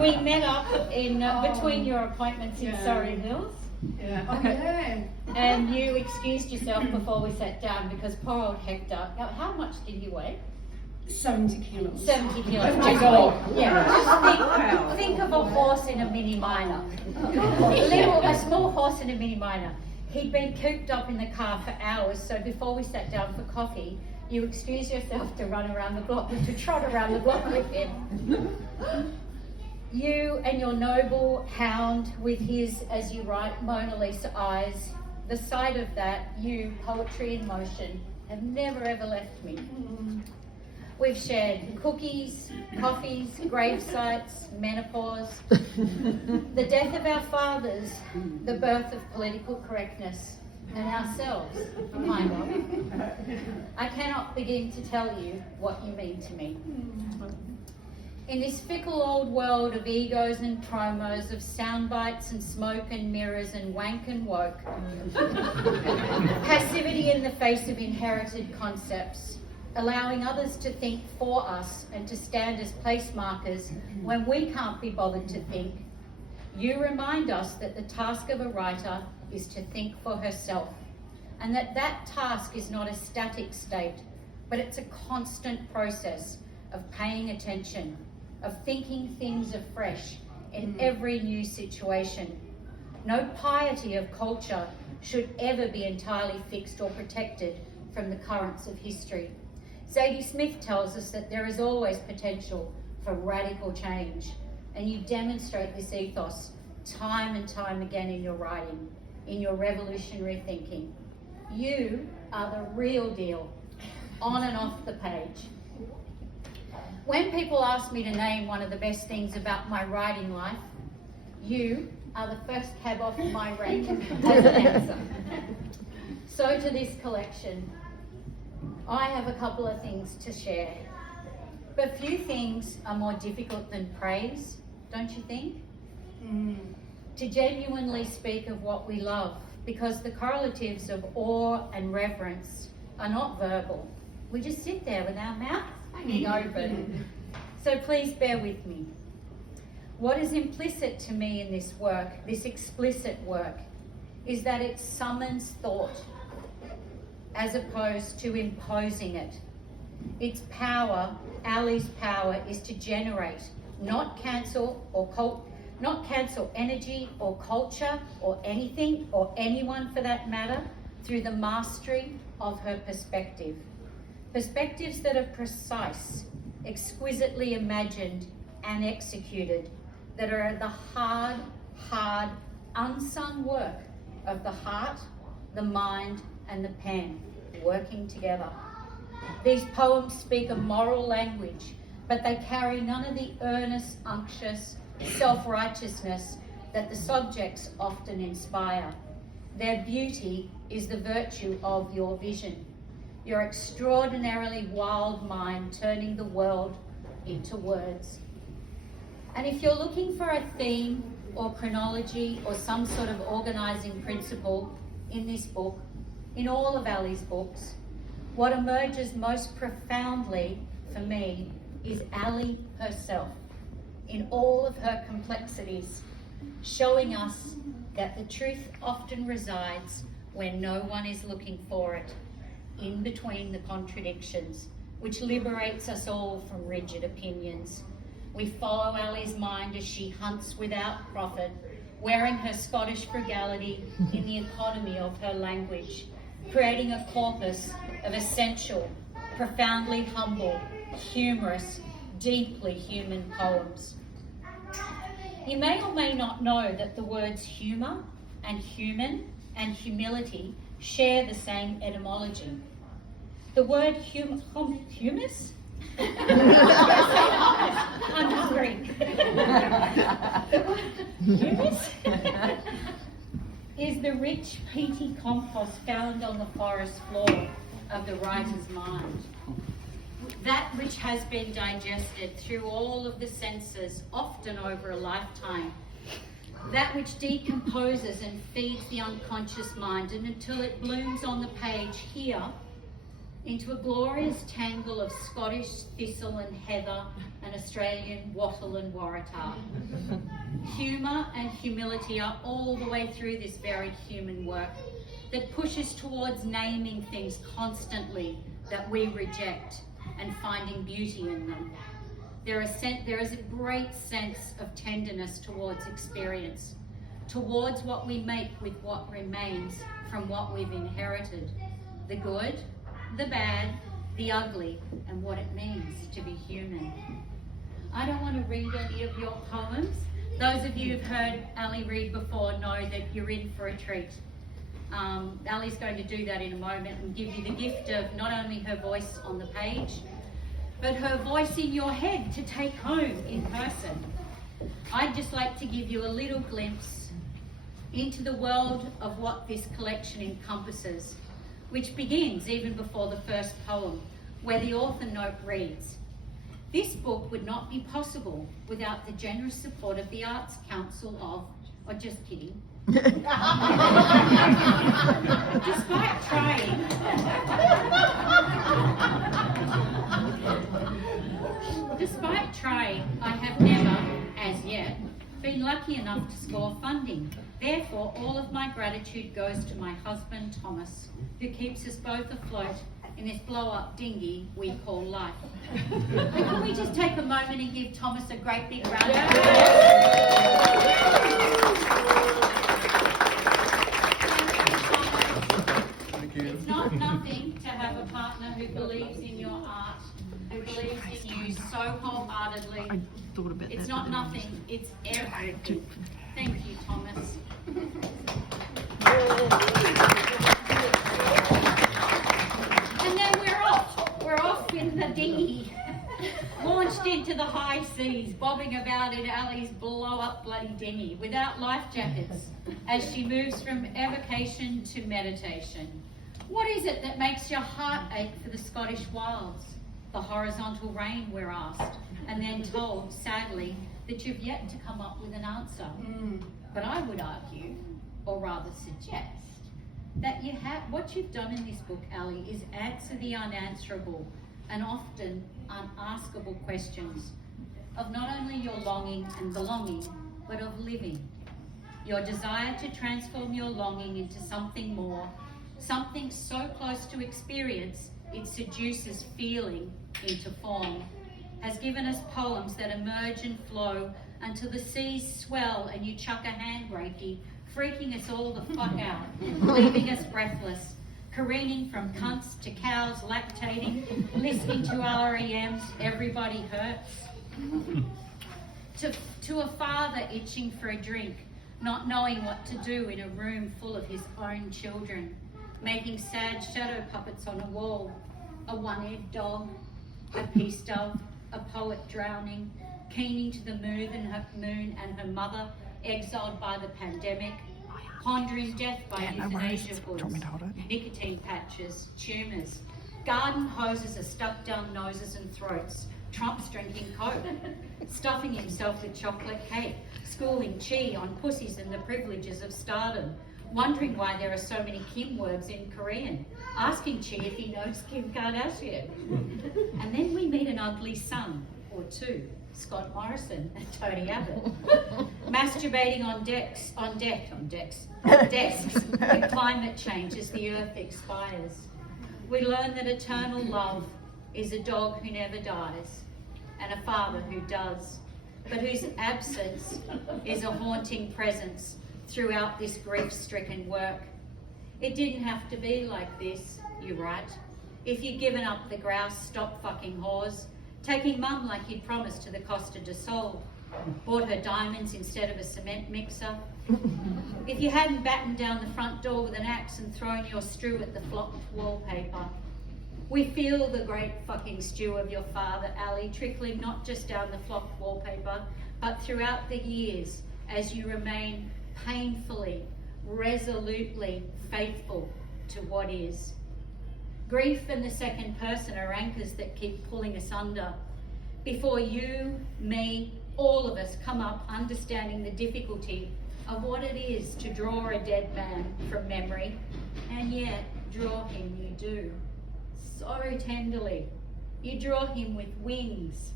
We met up in between your appointments in Surrey Hills. Yeah. Okay. And you excused yourself before we sat down because poor old Hector, how much did he weigh? 70 kilos. 70 kilos. Oh my God. Yeah, just think of a horse in a mini minor. A small horse in a mini minor. He'd been cooped up in the car for hours, so before we sat down for coffee, you excused yourself to run around the block, to trot around the block with him. You and your noble hound with his, as you write, Mona Lisa eyes, the sight of that, you, poetry in motion, have never ever left me. We've shared cookies, coffees, grave sites, menopause, the death of our fathers, the birth of political correctness, and ourselves, kind of. I cannot begin to tell you what you mean to me. In this fickle old world of egos and promos, of sound bites and smoke and mirrors and wank and woke, passivity in the face of inherited concepts, allowing others to think for us and to stand as place markers when we can't be bothered to think, you remind us that the task of a writer is to think for herself, and that that task is not a static state, but it's a constant process of paying attention, of thinking things afresh in every new situation. No piety of culture should ever be entirely fixed or protected from the currents of history. Zadie Smith tells us that there is always potential for radical change, and you demonstrate this ethos time and time again in your writing, in your revolutionary thinking. You are the real deal, on and off the page. When people ask me to name one of the best things about my writing life, you are the first cab off my rank as an answer. So to this collection, I have a couple of things to share. But few things are more difficult than praise, don't you think? To genuinely speak of what we love, because the correlatives of awe and reverence are not verbal. We just sit there with our mouths hanging open. So please bear with me. What is implicit to me in this work, this explicit work, is that it summons thought as opposed to imposing it. Its power, Ali's power, is to generate, not cancel energy or culture or anything or anyone for that matter, through the mastery of her perspective. Perspectives that are precise, exquisitely imagined and executed, that are the hard, unsung work of the heart, the mind, and the pen, working together. These poems speak a moral language, but they carry none of the earnest, unctuous self-righteousness that the subjects often inspire. Their beauty is the virtue of your vision, your extraordinarily wild mind turning the world into words. And if you're looking for a theme or chronology or some sort of organizing principle in this book, in all of Ali's books, what emerges most profoundly for me is Ali herself, in all of her complexities, showing us that the truth often resides when no one is looking for it, in between the contradictions, which liberates us all from rigid opinions. We follow Ali's mind as she hunts without profit, wearing her Scottish frugality in the economy of her language, creating a corpus of essential, profoundly humble, humorous, deeply human poems. You may or may not know that the words humour and human and humility share the same etymology. The word humus? I'm hungry. The word humus is the rich, peaty compost found on the forest floor of the writer's mind. That which has been digested through all of the senses, often over a lifetime. That which decomposes and feeds the unconscious mind, and until it blooms on the page here, into a glorious tangle of Scottish thistle and heather and Australian wattle and waratah. Humour and humility are all the way through this very human work that pushes towards naming things constantly that we reject and finding beauty in them. There is a great sense of tenderness towards experience, towards what we make with what remains from what we've inherited, the good, the bad, the ugly, and what it means to be human. I don't want to read any of your poems. Those of you who've heard Ali read before know that you're in for a treat. Ali's going to do that in a moment and give you the gift of not only her voice on the page, but her voice in your head to take home in person. I'd just like to give you a little glimpse into the world of what this collection encompasses, which begins even before the first poem, where the author note reads, "This book would not be possible without the generous support of the Arts Council of," or just kidding. Despite trying, I have never, as yet, been lucky enough to score funding. Therefore, all of my gratitude goes to my husband, Thomas, who keeps us both afloat in this blow-up dinghy we call life. Can we just take a moment and give Thomas a great big round of Thank you. It's not nothing to have a partner who believes in your art, who believes in you so wholeheartedly. I thought about It's that, not but then nothing, it's everything. Thank you, Thomas. And then we're off. We're off in the dinghy, launched into the high seas, bobbing about in Ali's blow-up bloody dinghy without life jackets as she moves from evocation to meditation. What is it that makes your heart ache for the Scottish wilds? The horizontal rain, we're asked, and then told, sadly, that you've yet to come up with an answer. But I would argue, or rather suggest, that what you've done in this book, Ali, is answer the unanswerable and often unaskable questions of not only your longing and belonging, but of living. Your desire to transform your longing into something more, something so close to experience it seduces feeling into form, has given us poems that emerge and flow until the seas swell and you chuck a hand breaky, freaking us all the fuck out, leaving us breathless, careening from cunts to cows lactating, listening to REM's Everybody Hurts, to a father itching for a drink, not knowing what to do in a room full of his own children, making sad shadow puppets on a wall, a one-eared dog, a peace dove, a poet drowning, keening to the moon and her mother, exiled by the pandemic, pondering death by euthanasia hoods, nicotine patches, tumours, garden hoses are stuck down noses and throats, Trump's drinking Coke, stuffing himself with chocolate cake, schooling Chi on pussies and the privileges of stardom, wondering why there are so many Kim words in Korean, asking Chi if he knows Kim Kardashian. And then we meet an ugly son, or two, Scott Morrison and Tony Abbott, masturbating on desks with climate change as the earth expires. We learn that eternal love is a dog who never dies and a father who does, but whose absence is a haunting presence throughout this grief-stricken work. It didn't have to be like this, you write. If you'd given up the grouse, stop fucking whores, taking mum like you'd promised to the Costa del Sol, bought her diamonds instead of a cement mixer. If you hadn't battened down the front door with an axe and thrown your stew at the flocked wallpaper. We feel the great fucking stew of your father, Ali, trickling not just down the flocked wallpaper, but throughout the years as you remain painfully, resolutely faithful to what is. Grief and the second person are anchors that keep pulling us under. Before you, me, all of us come up understanding the difficulty of what it is to draw a dead man from memory, and yet draw him you do. so tenderly. You draw him with wings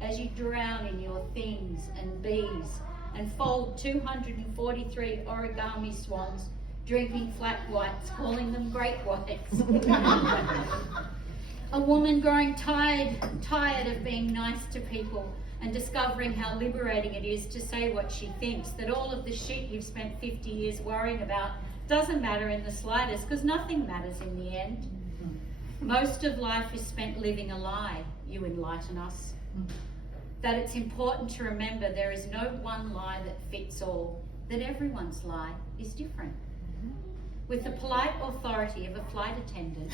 as you drown in your things and bees and fold 243 origami swans, drinking flat whites, calling them great whites. A woman growing tired of being nice to people and discovering how liberating it is to say what she thinks, that all of the shit you've spent 50 years worrying about doesn't matter in the slightest, because nothing matters in the end. Most of life is spent living a lie, you enlighten us. That it's important to remember there is no one lie that fits all, that everyone's lie is different. With the polite authority of a flight attendant,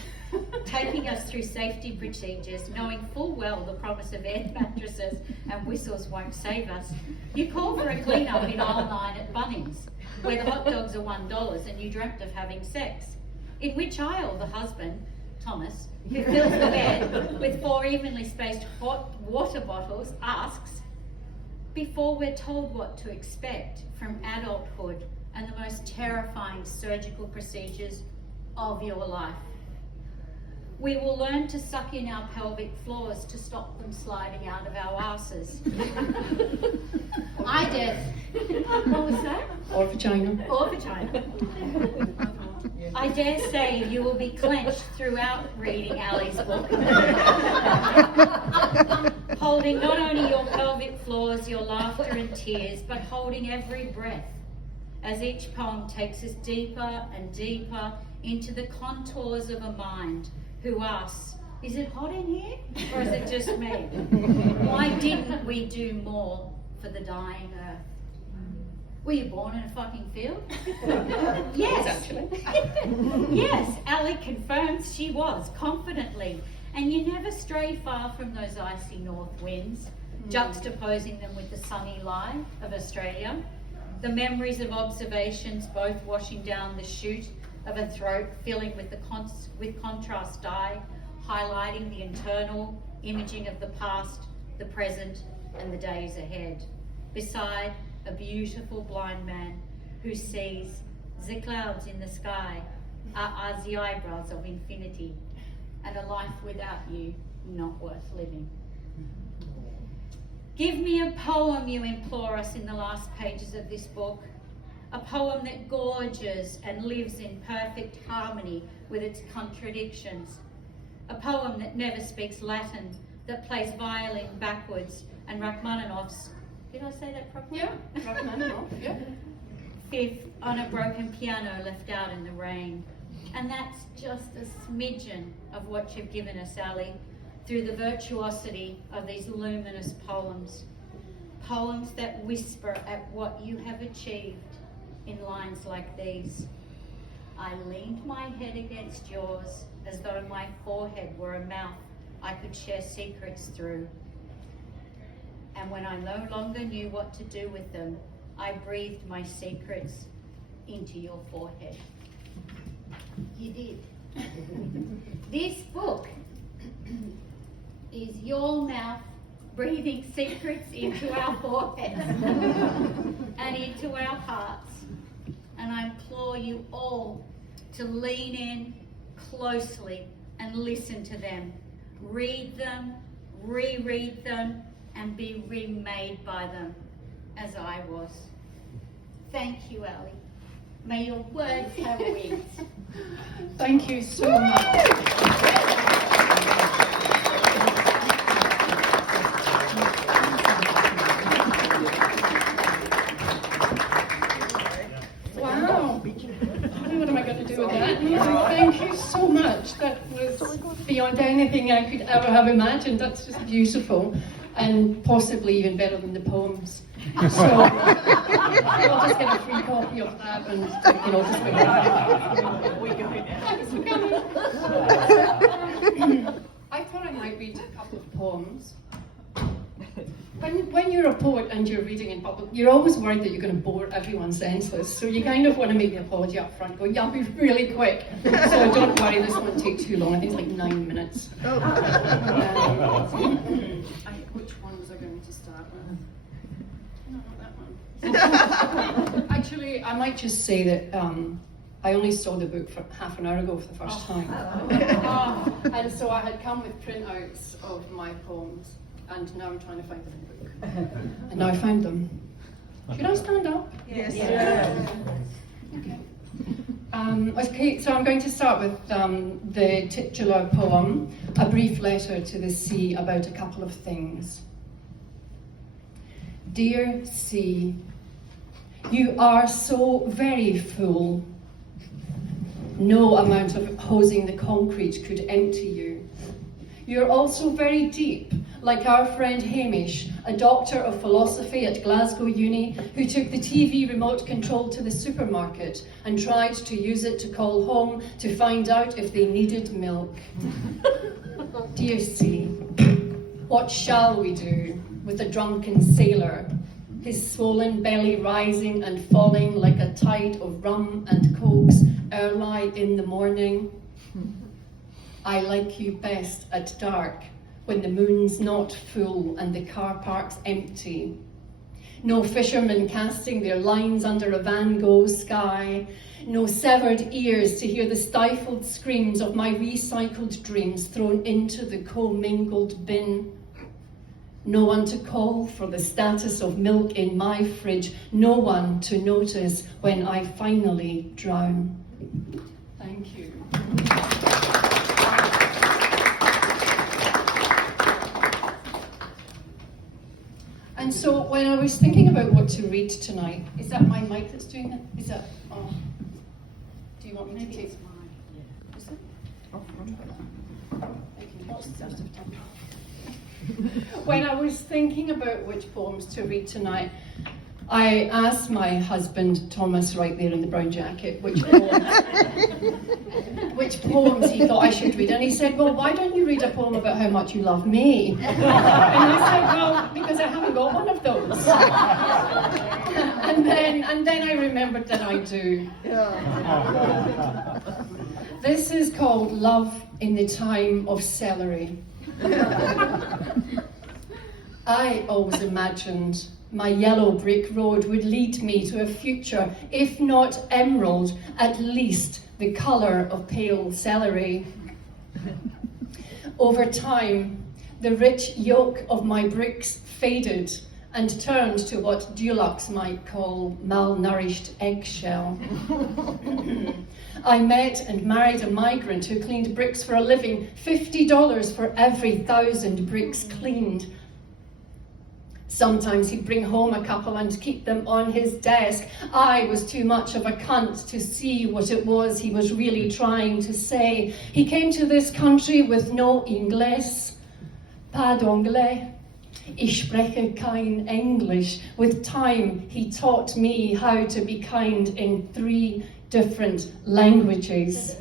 taking us through safety procedures, knowing full well the promise of air mattresses and whistles won't save us, you call for a clean-up in aisle 9 at Bunnings, where the hot dogs are $1 and you dreamt of having sex. In which aisle the husband, Thomas, who fills the bed with 4 evenly spaced hot water bottles, asks, before we're told what to expect from adulthood and the most terrifying surgical procedures of your life. We will learn to suck in our pelvic floors to stop them sliding out of our asses. I dare... What was that? Or vagina. Or vagina. I dare say you will be clenched throughout reading Ali's book. Holding not only your pelvic floors, your laughter and tears, but holding every breath as each poem takes us deeper and deeper into the contours of a mind who asks, is it hot in here or is it just me? Why didn't we do more for the dying earth? Were you born in a fucking field? Yes. Actually. Yes, Ali confirms she was, confidently. And you never strayed far from those icy north winds, juxtaposing them with the sunny lie of Australia. The memories of observations both washing down the chute of a throat, filling with contrast dye, highlighting the internal imaging of the past, the present, and the days ahead. Beside a beautiful blind man who sees the clouds in the sky are the eyebrows of infinity, and a life without you not worth living. Give me a poem, you implore us in the last pages of this book. A poem that gorges and lives in perfect harmony with its contradictions. A poem that never speaks Latin, that plays violin backwards and Rachmaninoff's, did I say that properly? Yeah, Rachmaninoff, yeah. Fifth on a broken piano left out in the rain. And that's just a smidgen of what you've given us, Ali, through the virtuosity of these luminous poems. Poems that whisper at what you have achieved in lines like these. I leaned my head against yours as though my forehead were a mouth I could share secrets through. And when I no longer knew what to do with them, I breathed my secrets into your forehead. You did. This book is your mouth breathing secrets into our foreheads and into our hearts. And I implore you all to lean in closely and listen to them. Read them, reread them, and be remade by them, as I was. Thank you, Ali. May your words have wings. Thank you so much. Wow. What am I going to do with that? Thank you so much. That was beyond anything I could ever have imagined. That's just beautiful, and possibly even better than the poems. So I'll just get a free copy of that, and just I thought I might read a couple of poems. When you're a poet and you're reading in public, you're always worried that you're going to bore everyone senseless. So you kind of want to make the apology up front, go, yeah, I'll be really quick. So don't worry, this won't take too long. I think it's like 9 minutes. Which one was I going to start with? No, not that one. Actually, I might just say that I only saw the book for half an hour ago for the first time. And so I had come with printouts of my poems, and now I'm trying to find them in the book. And now I found them. Should I stand up? Yes. Okay. Okay, so I'm going to start with the titular poem, A Brief Letter to the Sea About a Couple of Things. Dear Sea, you are so very full. No amount of hosing the concrete could empty you. You're also very deep, like our friend Hamish, a doctor of philosophy at Glasgow Uni, who took the TV remote control to the supermarket and tried to use it to call home to find out if they needed milk. Dear Sea, what shall we do with a drunken sailor, his swollen belly rising and falling like a tide of rum and cokes early in the morning? I like you best at dark, when the moon's not full and the car park's empty. No fishermen casting their lines under a Van Gogh sky. No severed ears to hear the stifled screams of my recycled dreams thrown into the commingled bin. No one to call for the status of milk in my fridge. No one to notice when I finally drown. Thank you. And so when I was thinking about what to read tonight, is that my mic that's doing it? Is that, oh, do you want me to take? Is it? When I was thinking about which poems to read tonight, I asked my husband, Thomas, right there in the brown jacket, which poems he thought I should read. And he said, well, why don't you read a poem about how much you love me? And I said, well, because I haven't got one of those. and then I remembered that I do. This is called Love in the Time of Celery. I always imagined my yellow brick road would lead me to a future, if not emerald, at least the colour of pale celery. Over time, the rich yolk of my bricks faded and turned to what Dulux might call malnourished eggshell. I met and married a migrant who cleaned bricks for a living, $50 for every 1,000 bricks cleaned. Sometimes he'd bring home a couple and keep them on his desk. I was too much of a cunt to see what it was he was really trying to say. He came to this country with no Ingles. Pas d'anglais. Ich spreche kein English. With time, he taught me how to be kind in 3 different languages.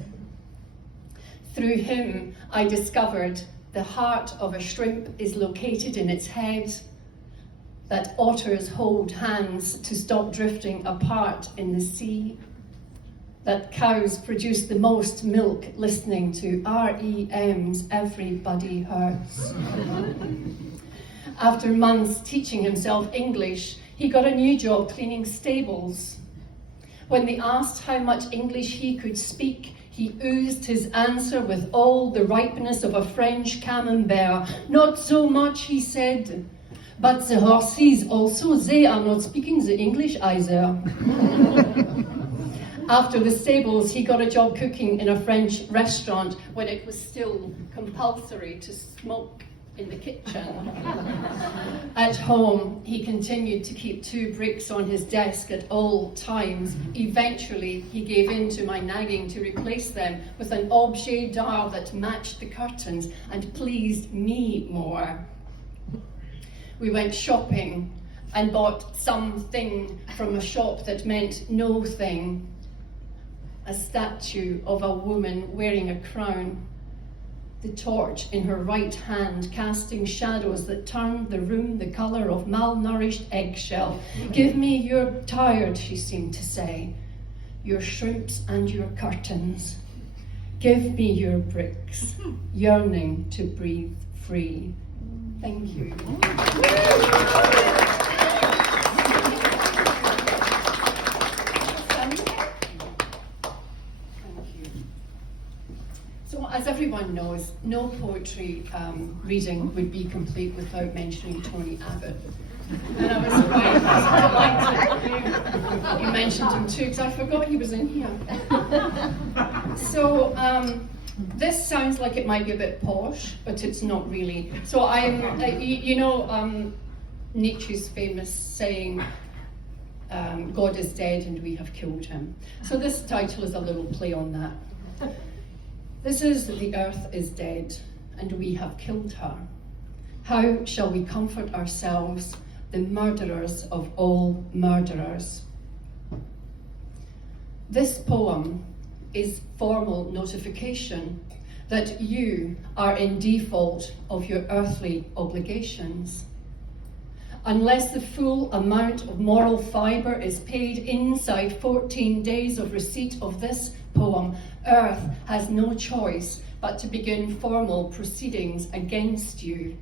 Through him, I discovered the heart of a shrimp is located in its head, that otters hold hands to stop drifting apart in the sea, that cows produce the most milk listening to REM's Everybody Hurts. After months teaching himself English, he got a new job cleaning stables. When they asked how much English he could speak, he oozed his answer with all the ripeness of a French camembert. Not so much, he said. But the horses also, they are not speaking the English either. After the stables, he got a job cooking in a French restaurant when it was still compulsory to smoke in the kitchen. At home, he continued to keep 2 bricks on his desk at all times. Eventually, he gave in to my nagging to replace them with an objet d'art that matched the curtains and pleased me more. We went shopping and bought something from a shop that meant no thing. A statue of a woman wearing a crown, the torch in her right hand casting shadows that turned the room the colour of malnourished eggshell. Give me your tired, she seemed to say, your shrimps and your curtains. Give me your bricks, yearning to breathe free. Thank you. no poetry reading would be complete without mentioning Tony Abbott. And I was quite delighted you mentioned him too, because I forgot he was in here. So this sounds like it might be a bit posh, but it's not really. So I'm, Nietzsche's famous saying, God is dead and we have killed him. So this title is a little play on that. This is The Earth is Dead and we have killed her. How shall we comfort ourselves, the murderers of all murderers? This poem is formal notification that you are in default of your earthly obligations. Unless the full amount of moral fibre is paid inside 14 days of receipt of this poem, Earth has no choice but to begin formal proceedings against you.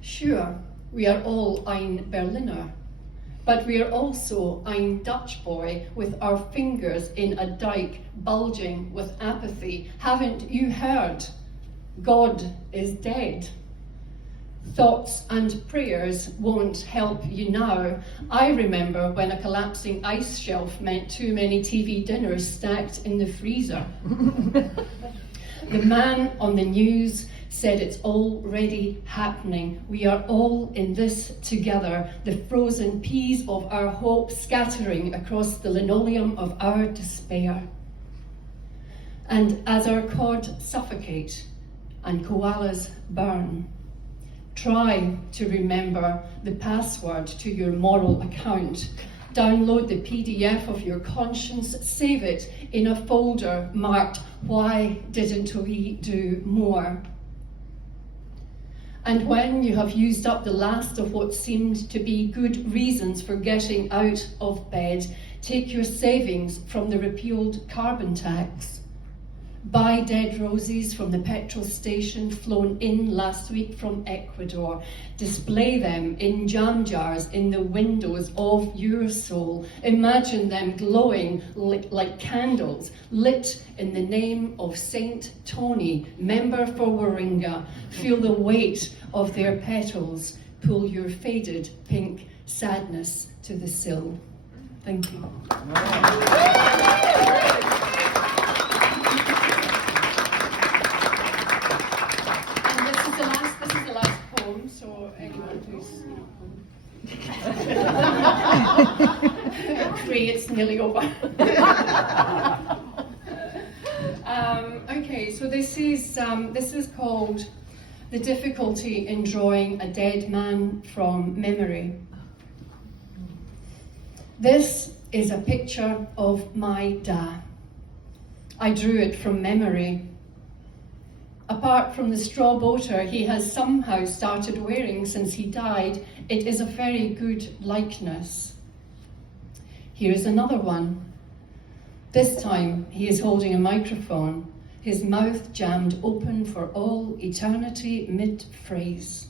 Sure, we are all ein Berliner, but we are also ein Dutch boy with our fingers in a dike bulging with apathy. Haven't you heard? God is dead. Thoughts and prayers won't help you now. I remember when a collapsing ice shelf meant too many TV dinners stacked in the freezer. The man on the news said it's already happening. We are all in this together, the frozen peas of our hope scattering across the linoleum of our despair. And as our cod suffocate and koalas burn, try to remember the password to your moral account. Download the PDF of your conscience, save it in a folder marked, "Why didn't we do more?" And when you have used up the last of what seemed to be good reasons for getting out of bed, take your savings from the repealed carbon tax. Buy dead roses from the petrol station flown in last week from Ecuador. Display them in jam jars in the windows of your soul. Imagine them glowing like candles, lit in the name of Saint Tony, member for Warringah. Feel the weight of their petals. Pull your faded pink sadness to the sill. Thank you. So anyone who's free, it's nearly over. Okay, so this is called The Difficulty in Drawing a Dead Man from Memory. This is a picture of my dad. I drew it from memory. Apart from the straw boater he has somehow started wearing since he died, it is a very good likeness. Here is another one. This time he is holding a microphone, his mouth jammed open for all eternity mid-phrase.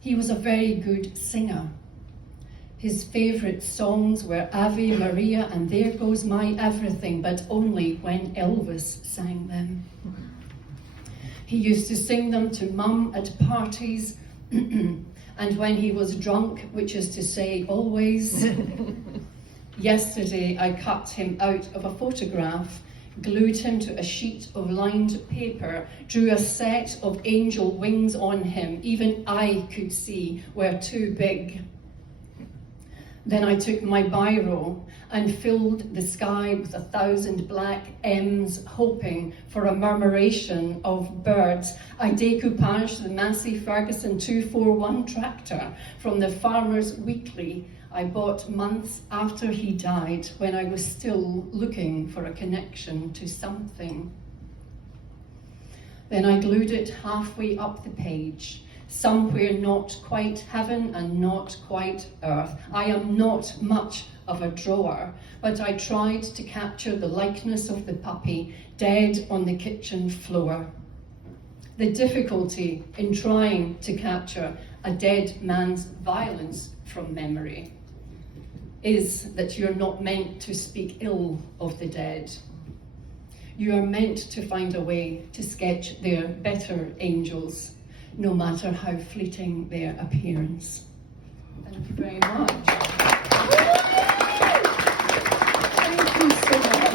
He was a very good singer. His favourite songs were Ave Maria and There Goes My Everything, but only when Elvis sang them. He used to sing them to Mum at parties, and when he was drunk, which is to say always. Yesterday I cut him out of a photograph, glued him to a sheet of lined paper, drew a set of angel wings on him, even I could see were too big. Then I took my biro and filled the sky with 1,000 black M's, hoping for a murmuration of birds. I decoupaged the Massey Ferguson 241 tractor from the Farmers Weekly I bought months after he died, when I was still looking for a connection to something. Then I glued it halfway up the page. Somewhere not quite heaven and not quite earth. I am not much of a drawer, but I tried to capture the likeness of the puppy dead on the kitchen floor. The difficulty in trying to capture a dead man's violence from memory is that you're not meant to speak ill of the dead. You are meant to find a way to sketch their better angels, no matter how fleeting their appearance. Thank you very much. Thank you so much.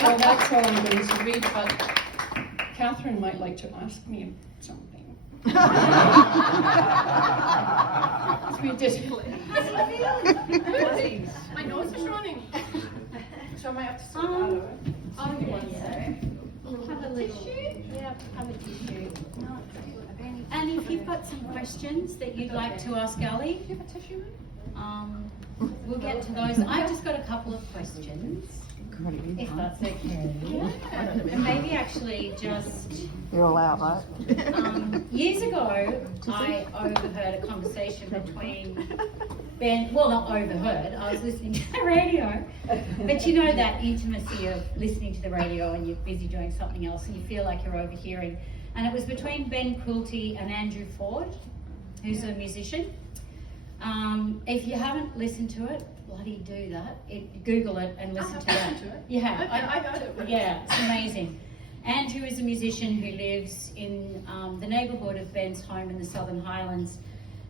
So that's all I'm going to read, but Catherine might like to ask me something. We did. My nose is running. So I might have to sit down. Have a little, yeah, have a tissue. And if you've got some questions that you'd like to ask Ali, Do you have a tissue? we'll get to those. I've just got a couple of questions, if that's okay. And maybe actually just... You're allowed, right? Years ago, I overheard a conversation between Ben, well, not overheard, I was listening to the radio, but you know that intimacy of listening to the radio and you're busy doing something else and you feel like you're overhearing. And it was between Ben Quilty and Andrew Ford, who's a musician. If you haven't listened to it, bloody do that. Google it and listen to that. You have? I got it. Yeah, it's amazing. Andrew is a musician who lives in the neighbourhood of Ben's home in the Southern Highlands.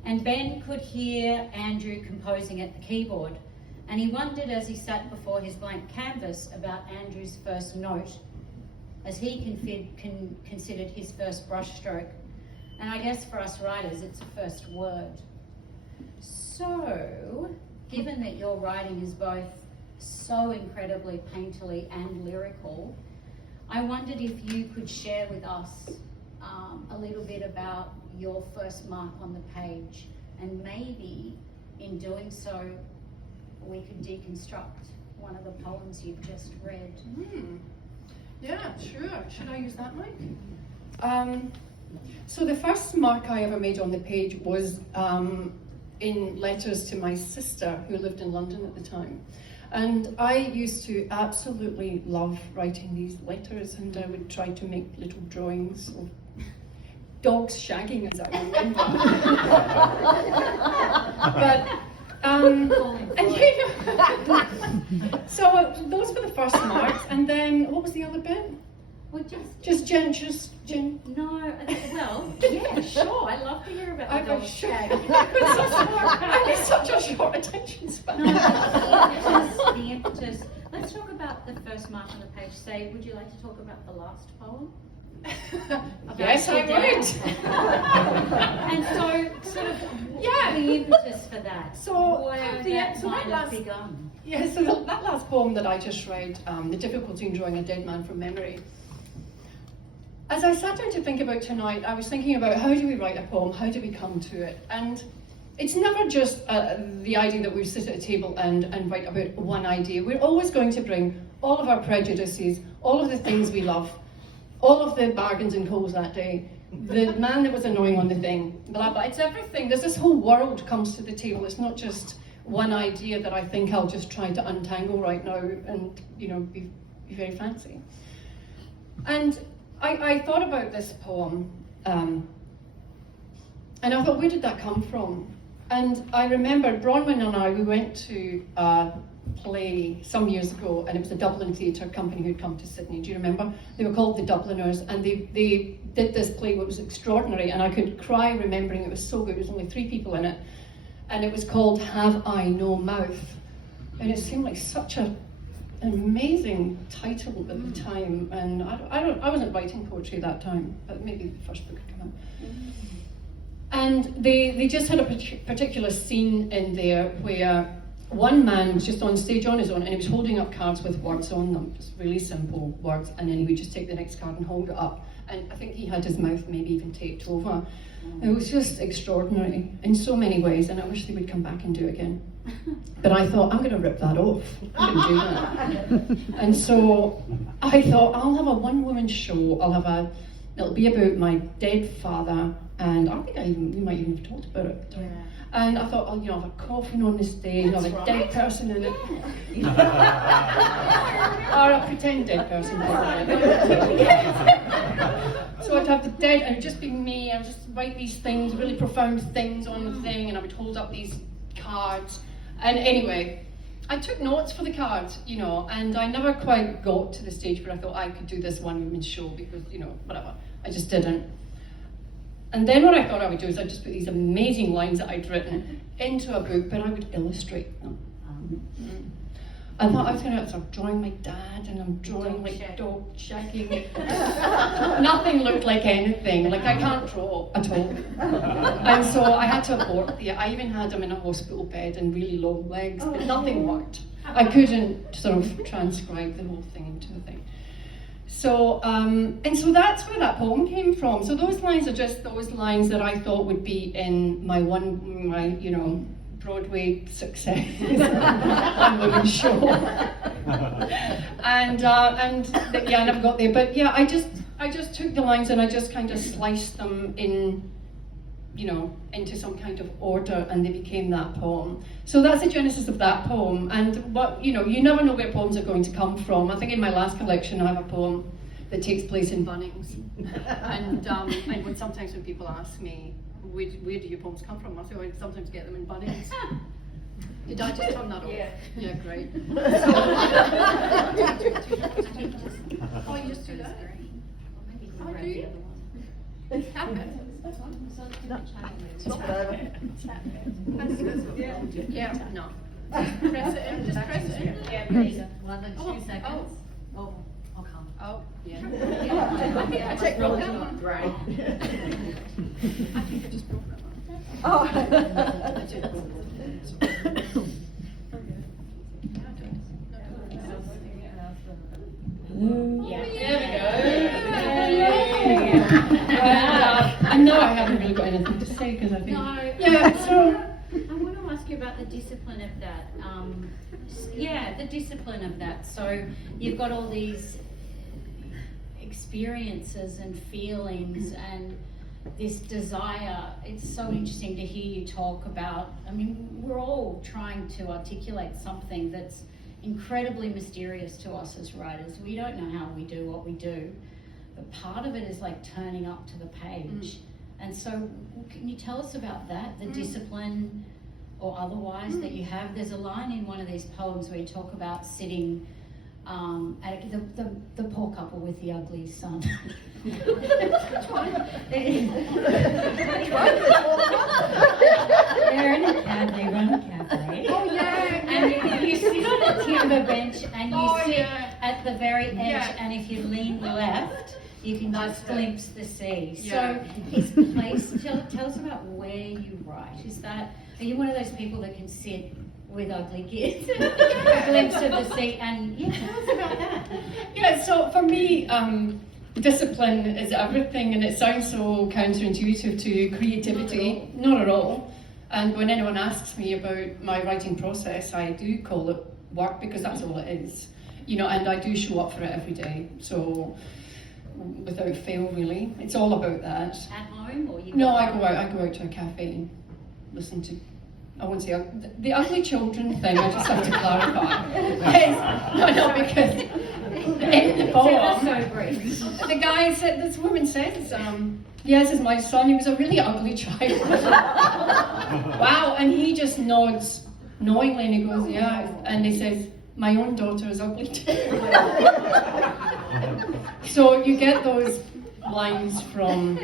And Ben could hear Andrew composing at the keyboard. And he wondered as he sat before his blank canvas about Andrew's first note, as he considered his first brushstroke. And I guess for us writers, it's a first word. So, given that your writing is both so incredibly painterly and lyrical, I wondered if you could share with us a little bit about your first mark on the page, and maybe in doing so we could deconstruct one of the poems you've just read. Yeah, sure. Should I use that mic? So the first mark I ever made on the page was in letters to my sister who lived in London at the time. And I used to absolutely love writing these letters, and I would try to make little drawings of dogs shagging, as I remember. So those were the first marks, and then what was the other bit? Well, Just Jen. No, well, yeah, sure. I love to hear about the dog shag. I have such a short attention span. No, the impetus. Let's talk about the first mark on the page. Say, would you like to talk about the last poem? Yes, I would. And so, sort of, the impetus for that. So, where that might have begun. Yeah, so that last poem that I just read, The Difficulty in Drawing a Dead Man from Memory. As I sat down to think about tonight, I was thinking about how do we write a poem, how do we come to it? And it's never just the idea that we sit at a table and write about one idea. We're always going to bring all of our prejudices, all of the things we love, all of the bargains and calls that day, the man that was annoying on the thing, blah, blah. It's everything. There's this whole world comes to the table. It's not just one idea that I think I'll just try to untangle right now and, be very fancy. And I thought about this poem, and I thought, where did that come from? And I remember Bronwyn and I, we went to a play some years ago, and it was a Dublin theatre company who'd come to Sydney. Do you remember? They were called the Dubliners, and they did this play, which was extraordinary, and I could cry remembering it was so good. There was only 3 people in it, and it was called Have I No Mouth? And it seemed like such an amazing title at the time, and I wasn't writing poetry at that time, but maybe the first book had come out. And they just had a particular scene in there where one man was just on stage on his own, and he was holding up cards with words on them, just really simple words, and then he would just take the next card and hold it up, and I think he had his mouth maybe even taped over. It was just extraordinary in so many ways, and I wish they would come back and do it again. But I thought, I'm going to rip that off. I'm going to do that. And so I thought, I'll have a one-woman show. It'll be about my dead father, and I think we might even have talked about it. Yeah. And I thought, I'll have a coffin on the stage, I'll have a dead person in it. Or a pretend dead person. So I'd have the dead, and it would just be me. I would just write these things, really profound things on the thing, and I would hold up these cards. And anyway, I took notes for the card, you know, and I never quite got to the stage where I thought I could do this one woman show because, you know, whatever. I just didn't. And then what I thought I would do is I'd just put these amazing lines that I'd written into a book, but I would illustrate them. I thought I was going to start drawing my dad, and I'm drawing like dog shagging. Nothing looked like anything. Like, I can't draw at all. And so I had to abort. I even had him in a hospital bed and really long legs, but nothing worked. I couldn't sort of transcribe the whole thing into a thing. So, and so that's where that poem came from. So those lines are just those lines that I thought would be in my you know, Broadway success one woman show. and yeah, I never got there. But yeah, I just took the lines and I just kind of sliced them in, you know, into some kind of order, and they became that poem. So that's the genesis of that poem. And what, you know, you never know where poems are going to come from. I think in my last collection I have a poem that takes place in Bunnings. And sometimes when people ask me, where do your poems come from? I say, I sometimes get them in Bunnings. Did I just turn that off? Yeah, great. Oh, you just do that? Oh, do you? Have it. Yeah, no. Just press it in. Just press it in. Yeah, please. 1 and 2 seconds. Oh, I'll come. oh, yeah. I take roll that one. Right. I think I just broke that one. Oh. Yeah. There we go. I know I haven't really got anything to say because I think. No. Yeah. So. I want to ask you about the discipline of that. The discipline of that. So you've got all these experiences and feelings and this desire. It's so interesting to hear you talk about. I mean, we're all trying to articulate something that's incredibly mysterious to us as writers. We don't know how we do what we do, but part of it is like turning up to the page. And so can you tell us about that, the discipline or otherwise that you have? There's a line in one of these poems where you talk about sitting at the poor couple with the ugly son. Which one? They're in a cab, they run a cafe. Oh yeah. And you sit on a timber bench and you sit yeah. at the very edge, Yeah. and if you lean left, you can That's just it. glimpse the sea. Yeah. So is place, tell us about where you write. Are you one of those people that can sit with ugly kids, a glimpse of the sea, and tell us about that. Yeah, so for me, discipline is everything, and it sounds so counterintuitive to creativity. Not at all. And when anyone asks me about my writing process, I do call it work because that's all it is. You know, and I do show up for it every day. So without fail, really, it's all about that. At home, or you? No, I go out to a cafe and listen to. I won't say the ugly children thing. I just have to clarify. No, because in the poem, so brief. the guy said, this woman says, yes, is my son. He was a really ugly child. Wow, and he just nods knowingly, and he goes, yeah, and he says, my own daughter is ugly too. So you get those lines from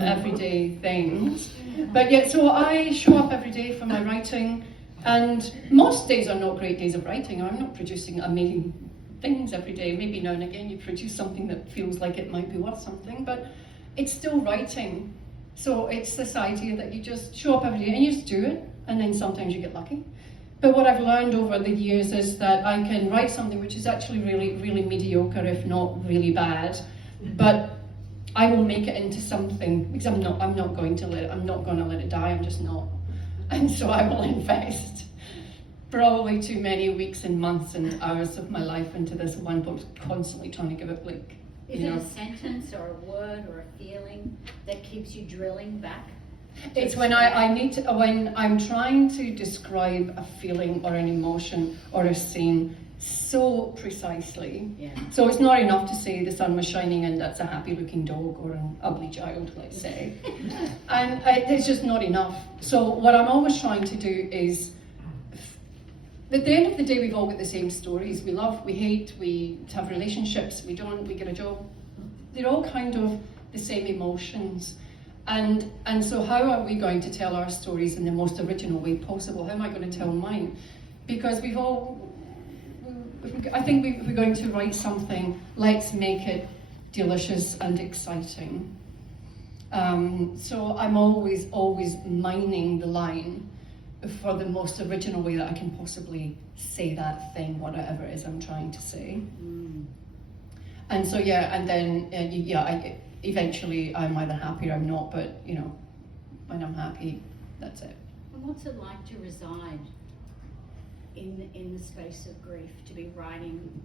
everyday things. But yet, so I show up every day for my writing, and most days are not great days of writing. I'm not producing amazing things every day. Maybe now and again you produce something that feels like it might be worth something, but it's still writing. So it's this idea that you just show up every day and you just do it, and then sometimes you get lucky. But what I've learned over the years is that I can write something which is actually really, really mediocre, if not really bad, but I will make it into something because I'm not going to let it die. I'm just not, and so I will invest probably too many weeks and months and hours of my life into this one book, constantly trying to give it like. Is it a sentence or a word or a feeling that keeps you drilling back? It's when when I'm trying to describe a feeling or an emotion or a scene so precisely. Yeah. So it's not enough to say the sun was shining and that's a happy looking dog or an ugly child, let's say. And it's just not enough. So what I'm always trying to do is at the end of the day, we've all got the same stories. We love, we hate, we have relationships, we don't, we get a job. They're all kind of the same emotions. And so how are we going to tell our stories in the most original way possible? How am I going to tell mine? Because I think we're going to write something, let's make it delicious and exciting. So I'm always mining the line for the most original way that I can possibly say that thing, whatever it is I'm trying to say. And so and then eventually I'm either happy or I'm not, but when I'm happy, that's it. And what's it like to reside in the space of grief, to be writing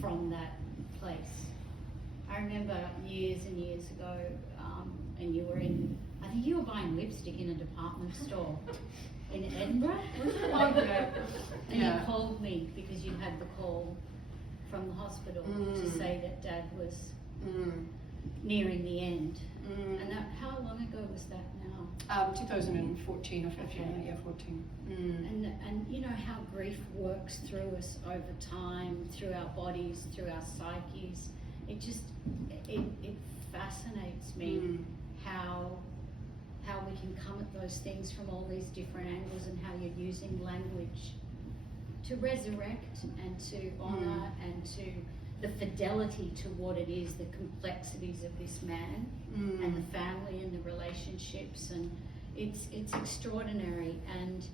from that place? I remember years and years ago, and you were I think you were buying lipstick in a department store in Edinburgh, wasn't it long ago? And you called me because you had the call from the hospital to say that Dad was nearing the end. And how long ago was that now? 2014 or 15, yeah, 14. And you know how grief works through us over time, through our bodies, through our psyches. It fascinates me how we can come at those things from all these different angles, and how you're using language to resurrect and to honour and to the fidelity to what it is, the complexities of this man and the family and the relationships, and it's extraordinary. And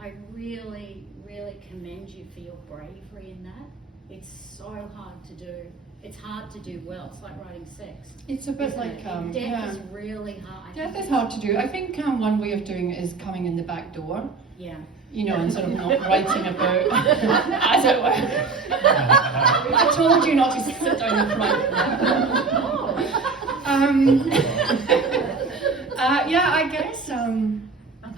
I really, really commend you for your bravery in that. It's so hard to do. It's hard to do well. It's like writing sex. It's a bit like death is really hard. Death is hard to do. I think one way of doing it is coming in the back door. Yeah. And sort of not writing about, as it were. I told you not to sit down in front. I guess.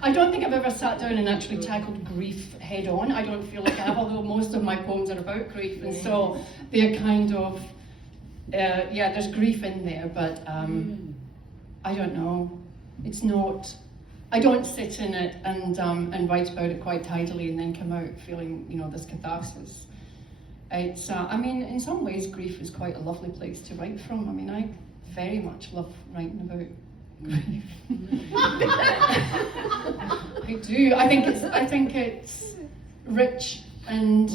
I don't think I've ever sat down and actually tackled grief head on. I don't feel like I have, although most of my poems are about grief, and so they're kind of, there's grief in there, but I don't know. It's not. I don't sit in it and write about it quite tidily and then come out feeling, this catharsis. It's, in some ways, grief is quite a lovely place to write from. I very much love writing about grief. I do. I think it's rich and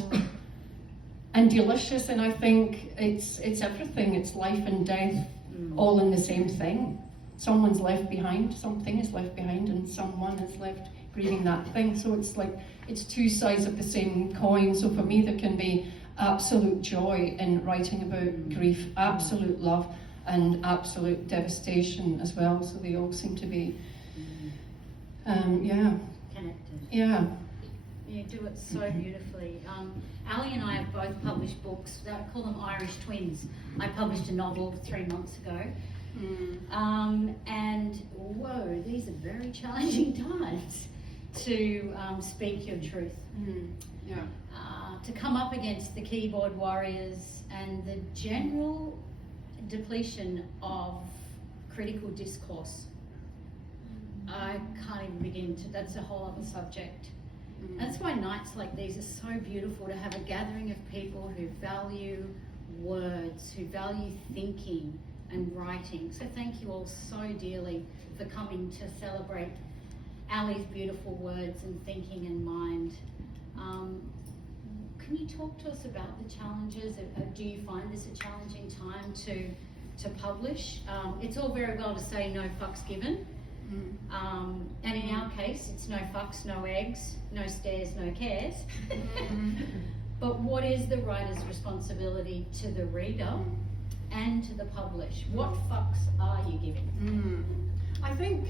delicious, and I think it's everything. It's life and death, all in the same thing. Someone's left behind, something is left behind, and someone is left grieving that thing. So it's like, it's two sides of the same coin. So for me, there can be absolute joy in writing about grief, absolute love, and absolute devastation as well. So they all seem to be, connected. Yeah. You do it so beautifully. Ali and I have both published books. I call them Irish twins. I published a novel 3 months ago. And whoa, these are very challenging times to speak your truth. To come up against the keyboard warriors and the general depletion of critical discourse. I can't even begin to, that's a whole other subject. That's why nights like these are so beautiful, to have a gathering of people who value words, who value thinking and writing. So thank you all so dearly for coming to celebrate Ali's beautiful words and thinking and mind. Can you talk to us about the challenges? Do you find this a challenging time to publish? It's all very well to say no fucks given. And in our case, it's no fucks, no eggs, no stares, no cares. But what is the writer's responsibility to the reader and to the publish? What fucks are you giving? I think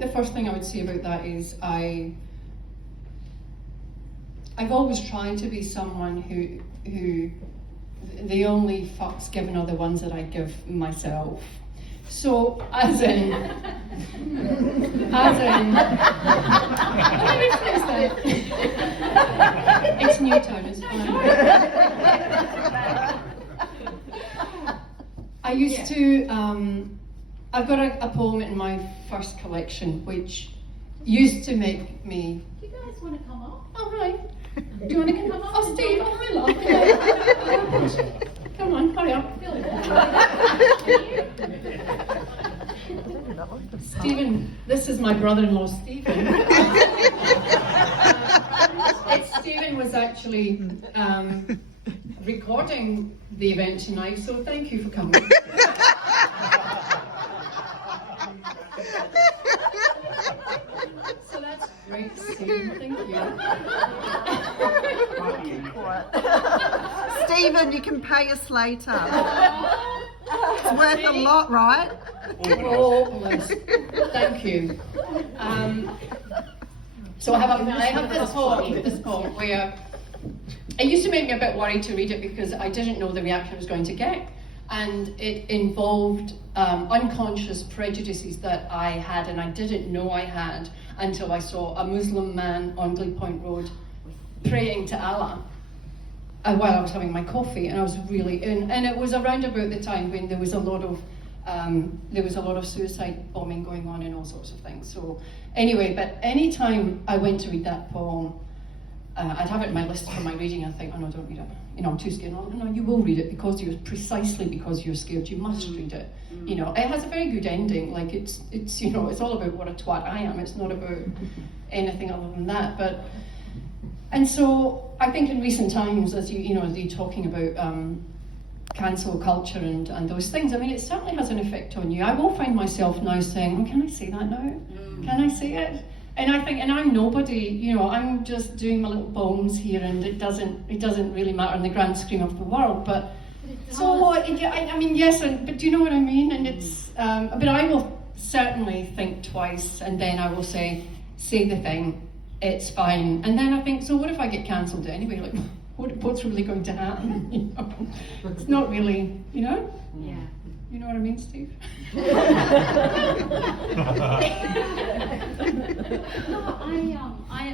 the first thing I would say about that is I've always tried to be someone who the only fucks given are the ones that I give myself. So, as in, it's Newtown, it's fine. I used to, I've got a poem in my first collection which used to make me. You guys want to come up? Oh, hi. Do you want to come up? Oh, Steve, oh, hi, love. Come on, hurry up. Stephen, this is my brother-in-law, Stephen. Stephen was actually recording the event tonight, so thank you for coming. So that's great, Stephen. Thank you. Stephen, you can pay us later. It's worth a lot, right? Oh, bless. Thank you. So I have this poem where it used to make me a bit worried to read it because I didn't know the reaction I was going to get, and it involved unconscious prejudices that I had and I didn't know I had until I saw a Muslim man on Glebe Point Road praying to Allah while I was having my coffee, and I was really in. And it was around about the time when there was a lot of suicide bombing going on and all sorts of things. So anyway, but any time I went to read that poem, I'd have it in my list for my reading. I think, oh no, don't read it. You know, I'm too scared. No, you will read it because precisely because you're scared. You must read it. You know, it has a very good ending. Like it's you know, it's all about what a twat I am. It's not about anything other than that. But and so I think in recent times, as you're talking about cancel culture and those things, I mean, it certainly has an effect on you. I will find myself now saying, oh, can I say that now? Can I say it? And I think, and I'm nobody, you know, I'm just doing my little poems here, and it doesn't really matter in the grand scheme of the world. But so what? I mean, yes, but do you know what I mean? And it's, but I will certainly think twice, and then I will say the thing. It's fine. And then I think, so what if I get cancelled anyway? Like, what's really going to happen? You know? It's not really, you know? Yeah. You know what I mean, Steve?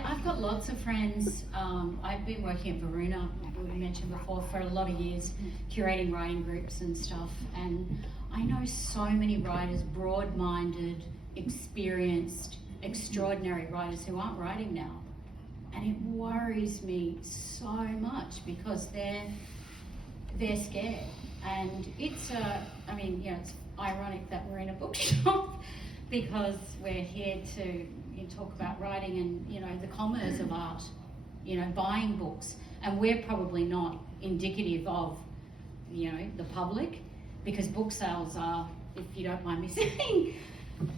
I've got lots of friends. I've been working at Varuna, we mentioned before, for a lot of years, curating writing groups and stuff. And I know so many writers, broad-minded, experienced, extraordinary writers who aren't writing now. And it worries me so much because they're scared. And it's it's ironic that we're in a bookshop because we're here to talk about writing and, you know, the commerce of art, you know, buying books. And we're probably not indicative of, you know, the public, because book sales are, if you don't mind me saying,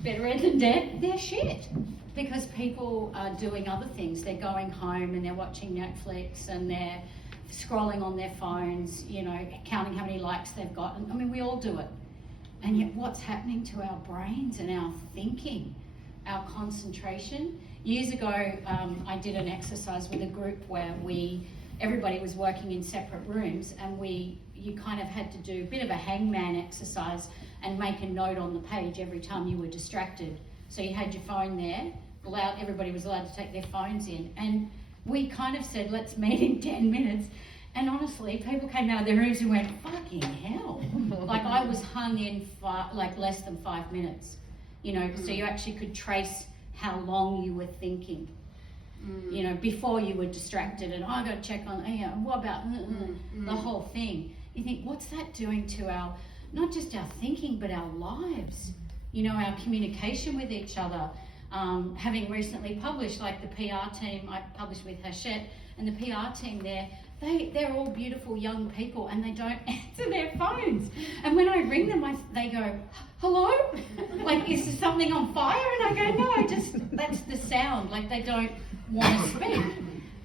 better read than dead, they're shit. Because people are doing other things. They're going home and they're watching Netflix and they're scrolling on their phones, you know, counting how many likes they've got. I mean, we all do it. And yet what's happening to our brains and our thinking, our concentration? Years ago, I did an exercise with a group where everybody was working in separate rooms, and you kind of had to do a bit of a hangman exercise and make a note on the page every time you were distracted. So you had your phone there, everybody was allowed to take their phones in, and we kind of said, let's meet in 10 minutes. And honestly, people came out of their rooms and went, fucking hell. Like I was hung in like less than 5 minutes, you know, so you actually could trace how long you were thinking, you know, before you were distracted and I got to check on, what about the whole thing. You think, what's that doing to our, not just our thinking, but our lives, you know, our communication with each other. Having recently published, like the PR team, I published with Hachette, and the PR team there, they're all beautiful young people and they don't answer their phones. And when I ring them, they go, hello? Like, is there something on fire? And I go, no, that's the sound. Like, they don't want to speak.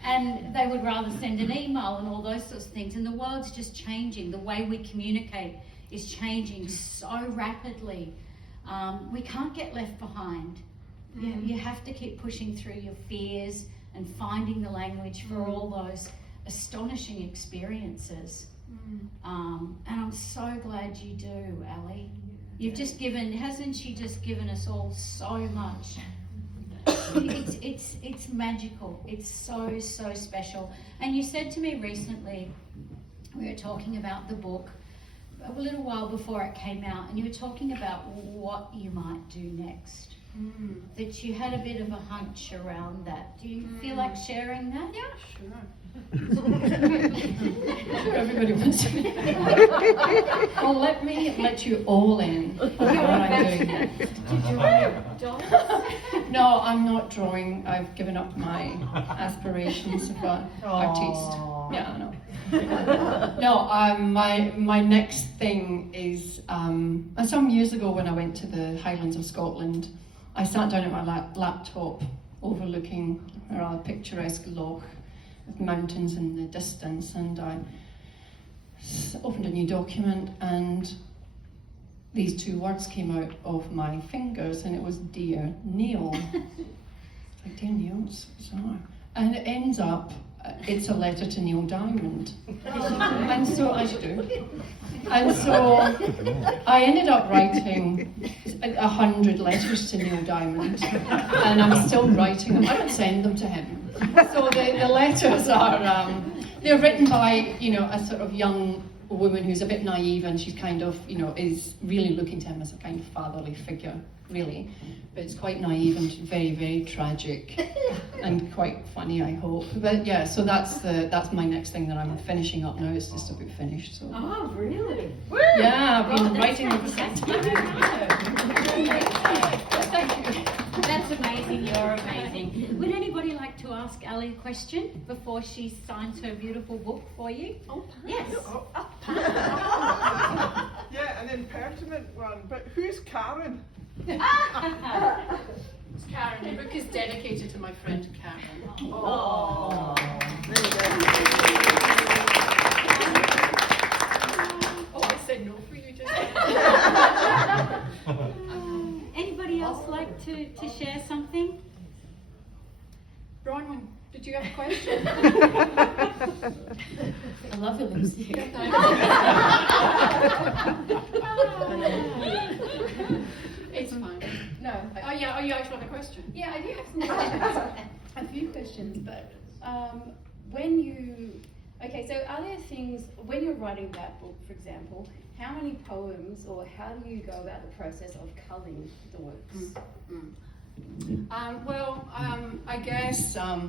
And they would rather send an email and all those sorts of things. And the world's just changing. The way we communicate is changing so rapidly. We can't get left behind. You have to keep pushing through your fears and finding the language for all those astonishing experiences. And I'm so glad you do, Ali. You've just hasn't she just given us all so much? It's magical. It's so special. And you said to me recently, we were talking about the book a little while before it came out, and you were talking about what you might do next. that you had a bit of a hunch around that. Do you feel like sharing that? Yeah, sure. Sure, everybody wants to. Well, let me let you all in. What I'm doing next. Did you want dolls? No, I'm not drawing. I've given up my aspirations of an artiste. Yeah, I know. No, my next thing is some years ago when I went to the Highlands of Scotland, I sat down at my laptop overlooking a rather picturesque loch with mountains in the distance, and I opened a new document, and these two words came out of my fingers, and it was "Dear Neil." It's like, "Dear Neil," it's bizarre. And it ends up, it's a letter to Neil Diamond. And so I do. And so I ended up writing 100 letters to Neil Diamond, and I'm still writing them. I don't send them to him. So the letters are, they're written by, a sort of young woman who's a bit naive, and she's kind of, is really looking to him as a kind of fatherly figure, really. But it's quite naive and very, very tragic and quite funny, I hope. But yeah, so that's my next thing that I'm finishing up now. It's just about finished. So. Oh, really? Yeah, I've been writing ever since. Thank you. That's amazing. You're amazing. Would anybody like to ask Ali a question before she signs her beautiful book for you? Oh, Yes. Yeah, an impertinent one. But who's Karen? It's Karen. The book is dedicated to my friend Karen. Oh. Oh, I said no for you just Anybody else like to share something? Bronwyn, did you have a question? I love your lipstick. It's fine. No. Oh, yeah. Oh, you actually have a question? Yeah, I do have some questions. A few questions, but so are there things, when you're writing that book, for example, how many poems, or how do you go about the process of culling the works? I guess, I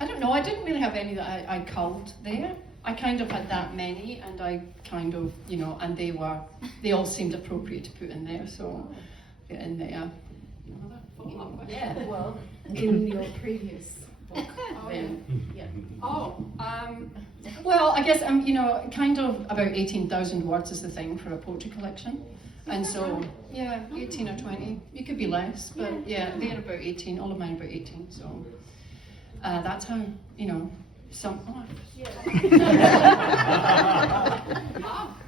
don't know, I didn't really have any that I culled there. I kind of had that many, and I kind of, and they all seemed appropriate to put in there, so get in there. Yeah, well, in your previous book. Well, I guess kind of about 18,000 words is the thing for a poetry collection. And so, 18 or 20. You could be less, but they're about 18, all of mine are about 18, so that's how, some... Yeah.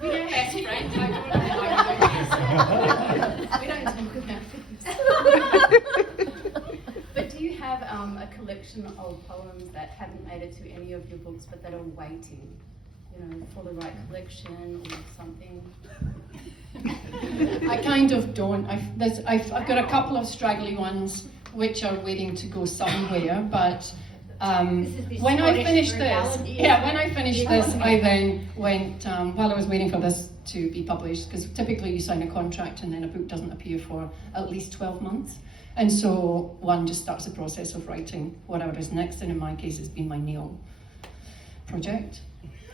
We're best friends. We don't talk about this. But do you have a collection of poems that haven't made it to any of your books, but that are waiting, for the right collection or something? I kind of don't. I've got a couple of straggly ones which are waiting to go somewhere, but when I finished this, I then went while I was waiting for this to be published, because typically you sign a contract and then a book doesn't appear for at least 12 months. And so one just starts the process of writing whatever is next, and in my case it's been my Neil project.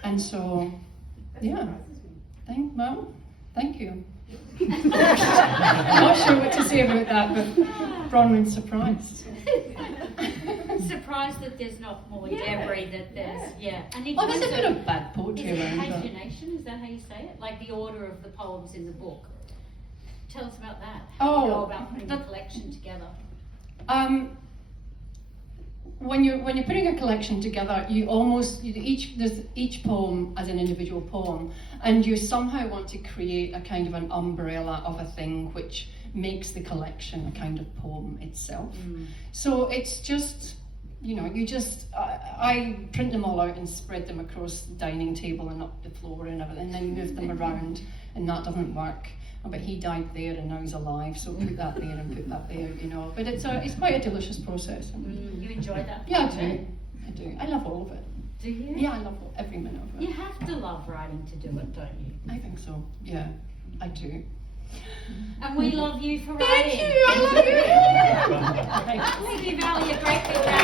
And so, thank you. I'm not sure what to say about that, but Bronwyn's surprised. Surprised that there's not more debris, that there's, And in Well, there's a terms bit of bad poetry is it around, but... pagination? Is that how you say it? Like the order of the poems in the book. Tell us about that. How do you go about putting the collection together? When you're putting a collection together, there's each poem as an individual poem, and you somehow want to create a kind of an umbrella of a thing which makes the collection a kind of poem itself. So it's just, I print them all out and spread them across the dining table and up the floor and everything, and then move them around, and that doesn't work. But he died there and now he's alive, so put that there and put that there, But it's quite a delicious process. You enjoy that? Yeah, I do. I love all of it. Do you? Yeah, I love every minute of it. You have to love writing to do it, don't you? I think so. Yeah, I do. And we love you for writing. Thank you. I Thanks. Let's give Ali a great big round